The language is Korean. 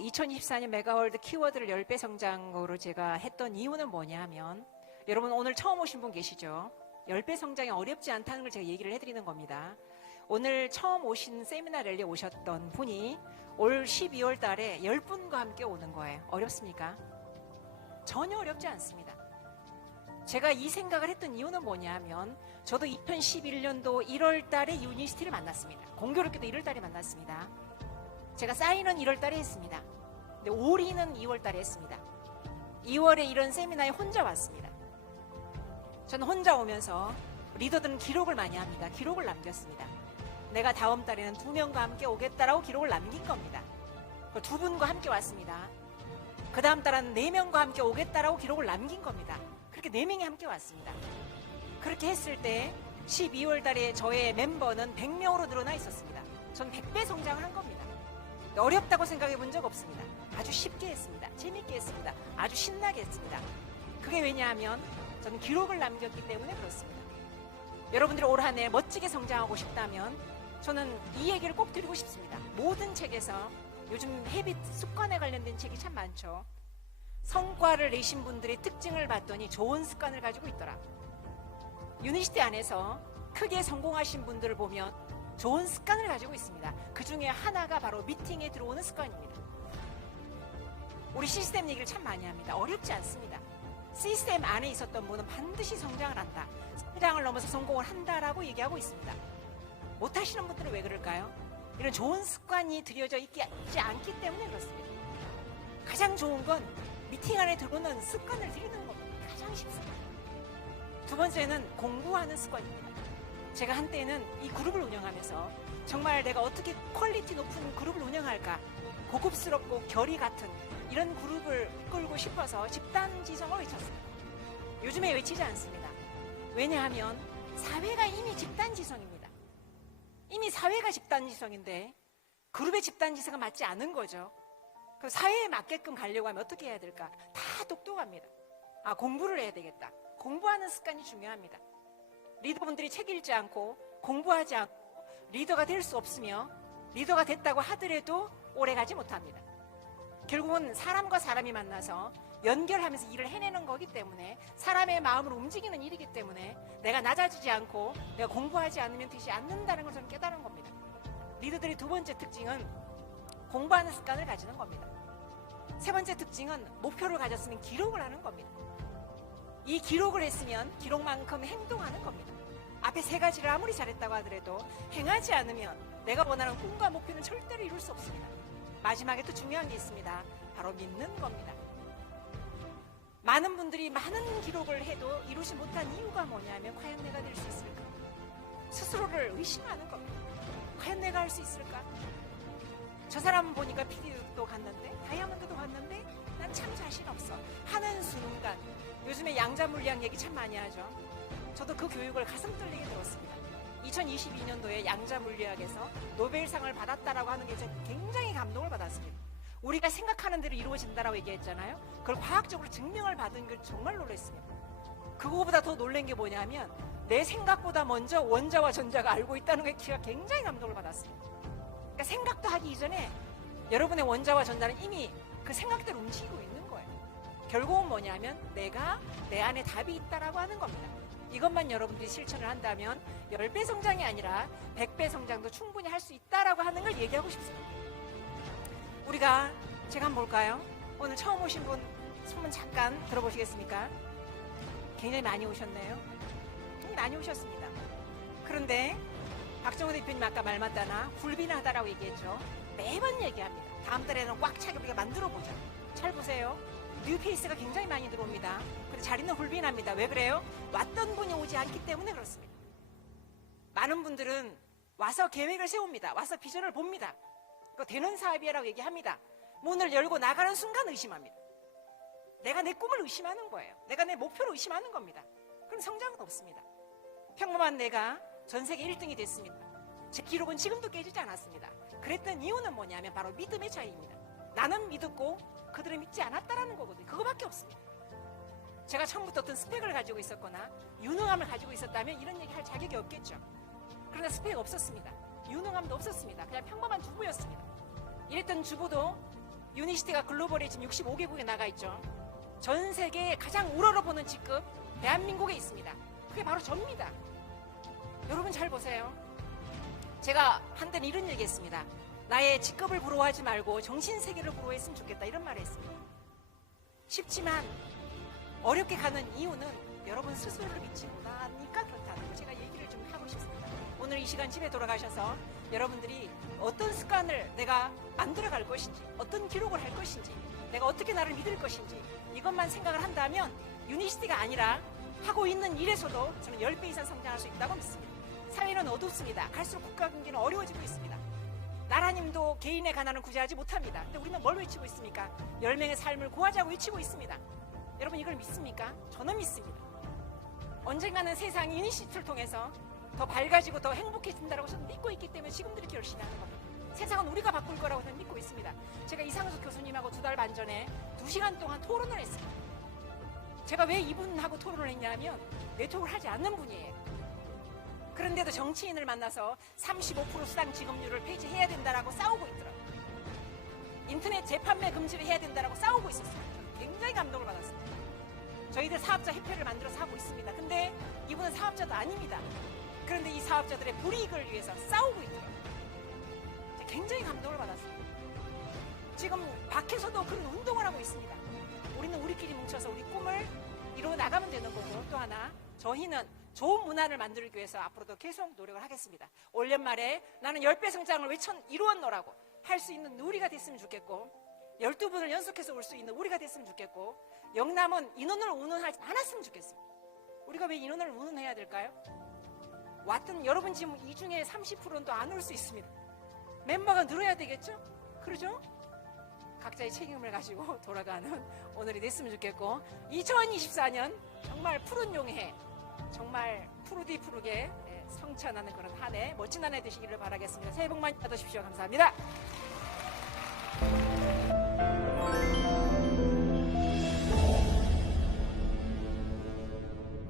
2024년 메가월드 키워드를 10배 성장으로 제가 했던 이유는 뭐냐 하면, 여러분 오늘 처음 오신 분 계시죠? 10배 성장이 어렵지 않다는 걸 제가 얘기를 해드리는 겁니다. 오늘 처음 오신 세미나 랠리에 오셨던 분이 올 12월 달에 10분과 함께 오는 거예요. 어렵습니까? 전혀 어렵지 않습니다. 제가 이 생각을 했던 이유는 뭐냐 하면, 저도 2011년도 1월 달에 유니스티를 만났습니다. 공교롭게도 1월 달에 만났습니다. 제가 사인은 1월 달에 했습니다. 근데 올인은 2월 달에 했습니다. 2월에 이런 세미나에 혼자 왔습니다. 저는 혼자 오면서 리더들은 기록을 많이 합니다. 기록을 남겼습니다. 내가 다음 달에는 2명과 함께 오겠다라고 기록을 남긴 겁니다. 2분과 함께 왔습니다. 그 다음 달에는 4명과 함께 오겠다라고 기록을 남긴 겁니다. 그렇게 4명이 함께 왔습니다. 그렇게 했을 때 12월 달에 저의 멤버는 100명으로 늘어나 있었습니다. 전 100배 성장을 한 겁니다. 어렵다고 생각해 본 적 없습니다. 아주 쉽게 했습니다. 재밌게 했습니다. 아주 신나게 했습니다. 그게 왜냐하면 저는 기록을 남겼기 때문에 그렇습니다. 여러분들이 올 한 해 멋지게 성장하고 싶다면 저는 이 얘기를 꼭 드리고 싶습니다. 모든 책에서 요즘 헤빗 습관에 관련된 책이 참 많죠. 성과를 내신 분들의 특징을 봤더니 좋은 습관을 가지고 있더라. 유니시티 안에서 크게 성공하신 분들을 보면 좋은 습관을 가지고 있습니다. 그 중에 하나가 바로 미팅에 들어오는 습관입니다. 우리 시스템 얘기를 참 많이 합니다. 어렵지 않습니다. 시스템 안에 있었던 분은 반드시 성장을 한다. 성장을 넘어서 성공을 한다라고 얘기하고 있습니다. 못하시는 분들은 왜 그럴까요? 이런 좋은 습관이 들여져 있지 않기 때문에 그렇습니다. 가장 좋은 건 미팅 안에 들어오는 습관을 들이는 겁니다. 가장 쉽습니다. 두 번째는 공부하는 습관입니다. 제가 한때는 이 그룹을 운영하면서 정말 내가 어떻게 퀄리티 높은 그룹을 운영할까, 고급스럽고 결이 같은 이런 그룹을 끌고 싶어서 집단지성을 외쳤습니다. 요즘에 외치지 않습니다. 왜냐하면 사회가 이미 집단지성입니다. 이미 사회가 집단지성인데 그룹의 집단지성과 맞지 않은 거죠. 그 사회에 맞게끔 가려고 하면 어떻게 해야 될까? 다 똑똑합니다. 공부를 해야 되겠다. 공부하는 습관이 중요합니다. 리더분들이 책 읽지 않고 공부하지 않고 리더가 될 수 없으며, 리더가 됐다고 하더라도 오래가지 못합니다. 결국은 사람과 사람이 만나서 연결하면서 일을 해내는 거기 때문에, 사람의 마음을 움직이는 일이기 때문에 내가 낮아지지 않고 내가 공부하지 않으면 되지 않는다는 걸 저는 깨달은 겁니다. 리더들의 두 번째 특징은 공부하는 습관을 가지는 겁니다. 세 번째 특징은 목표를 가졌으면 기록을 하는 겁니다. 이 기록을 했으면 기록만큼 행동하는 겁니다. 앞에 세 가지를 아무리 잘했다고 하더라도 행하지 않으면 내가 원하는 꿈과 목표는 절대로 이룰 수 없습니다. 마지막에 또 중요한 게 있습니다. 바로 믿는 겁니다. 많은 분들이 많은 기록을 해도 이루지 못한 이유가 뭐냐면, 과연 내가 될 수 있을까? 스스로를 의심하는 겁니다. 과연 내가 할 수 있을까? 저 사람 보니까 PD도 갔는데, 다이아몬드도 갔는데 난 참 자신 없어 하는 순간, 요즘에 양자 물리학 얘기 참 많이 하죠. 저도 그 교육을 가슴 떨리게 들었습니다. 2022년도에 양자 물리학에서 노벨상을 받았다라고 하는 게 제가 굉장히 감동을 받았습니다. 우리가 생각하는 대로 이루어진다라고 얘기했잖아요. 그걸 과학적으로 증명을 받은 걸 정말 놀랐습니다. 그거보다 더 놀란 게 뭐냐면, 내 생각보다 먼저 원자와 전자가 알고 있다는 게 제가 굉장히 감동을 받았습니다. 그러니까 생각도 하기 이전에 여러분의 원자와 전자는 이미 그 생각대로 움직이고 있는 거예요. 결국은 뭐냐면 내가 내 안에 답이 있다라고 하는 겁니다. 이것만 여러분들이 실천을 한다면 10배 성장이 아니라 100배 성장도 충분히 할 수 있다라고 하는 걸 얘기하고 싶습니다. 제가 한번 볼까요? 오늘 처음 오신 분 소문 잠깐 들어보시겠습니까? 굉장히 많이 오셨네요. 많이 오셨습니다. 그런데 박정호 대표님 아까 말 맞다나 불비나하다라고 얘기했죠. 매번 얘기합니다. 다음 달에는 꽉 차게 우리가 만들어보자. 잘 보세요. 뉴페이스가 굉장히 많이 들어옵니다. 근데 자리는 불비납니다. 왜 그래요? 왔던 분이 오지 않기 때문에 그렇습니다. 많은 분들은 와서 계획을 세웁니다. 와서 비전을 봅니다. 그거 되는 사업이라고 얘기합니다. 문을 열고 나가는 순간 의심합니다. 내가 내 꿈을 의심하는 거예요. 내가 내 목표를 의심하는 겁니다. 그럼 성장은 없습니다. 평범한 내가 전 세계 1등이 됐습니다. 제 기록은 지금도 깨지지 않았습니다. 그랬던 이유는 뭐냐면 바로 믿음의 차이입니다. 나는 믿었고 그들은 믿지 않았다라는 거거든요. 그거밖에 없습니다. 제가 처음부터 어떤 스펙을 가지고 있었거나 유능함을 가지고 있었다면 이런 얘기 할 자격이 없겠죠. 그러나 스펙 없었습니다. 유능함도 없었습니다. 그냥 평범한 주부였습니다. 이랬던 주부도 유니시티가 글로벌에 지금 65개국에 나가 있죠. 전 세계에 가장 우러러보는 직급 대한민국에 있습니다. 그게 바로 접니다. 여러분 잘 보세요. 제가 한때는 이런 얘기했습니다. 나의 직급을 부러워하지 말고 정신세계를 부러워했으면 좋겠다, 이런 말을 했습니다. 쉽지만 어렵게 가는 이유는 여러분 스스로를 믿지 못하니까 그렇다는 거, 제가 얘기를 좀 하고 싶습니다. 오늘 이 시간 집에 돌아가셔서 여러분들이 어떤 습관을 내가 만들어 갈 것인지, 어떤 기록을 할 것인지, 내가 어떻게 나를 믿을 것인지, 이것만 생각을 한다면 유니시티가 아니라 하고 있는 일에서도 저는 10배 이상 성장할 수 있다고 믿습니다. 사회는 어둡습니다. 갈수록 국가 경제는 어려워지고 있습니다. 나라님도 개인의 가난을 구제하지 못합니다. 근데 우리는 뭘 외치고 있습니까? 10명의 삶을 구하자고 외치고 있습니다. 여러분 이걸 믿습니까? 저는 믿습니다. 언젠가는 세상이 유니시티를 통해서 더 밝아지고 더 행복해진다고 저는 믿고 있기 때문에 지금도 이렇게 열심히 하는 겁니다. 세상은 우리가 바꿀 거라고 저는 믿고 있습니다. 제가 이상숙 교수님하고 2달 반 전에 2시간 동안 토론을 했습니다. 제가 왜 이분하고 토론을 했냐면 네트워크를 하지 않는 분이에요. 그런데도 정치인을 만나서 35% 수당 지급률을 폐지해야 된다라고 싸우고 있더라고요. 인터넷 재판매 금지를 해야 된다라고 싸우고 있었어요. 굉장히 감동을 받았습니다. 저희들 사업자 협회를 만들어서 하고 있습니다. 근데 이분은 사업자도 아닙니다. 그런데 이 사업자들의 불이익을 위해서 싸우고 있더라고요. 굉장히 감동을 받았습니다. 지금 밖에서도 그런 운동을 하고 있습니다. 우리는 우리끼리 뭉쳐서 우리 꿈을 이루어 나가면 되는 거고, 또 하나 저희는 좋은 문화를 만들기 위해서 앞으로도 계속 노력을 하겠습니다. 올 연말에 나는 10배 성장을 이루었노라고 할 수 있는 우리가 됐으면 좋겠고, 12분을 연속해서 올 수 있는 우리가 됐으면 좋겠고, 영남은 인원을 운운하지 않았으면 좋겠습니다. 우리가 왜 인원을 운운해야 될까요? 왔던 여러분 지금 이 중에 30%는 또 안 올 수 있습니다. 멤버가 늘어야 되겠죠? 그러죠? 각자의 책임을 가지고 돌아가는 오늘이 됐으면 좋겠고, 2024년 정말 푸른 용해, 정말 푸르디 푸르게 성찬하는 그런 한 해, 멋진 한 해 되시기를 바라겠습니다. 새해 복 많이 받으십시오. 감사합니다.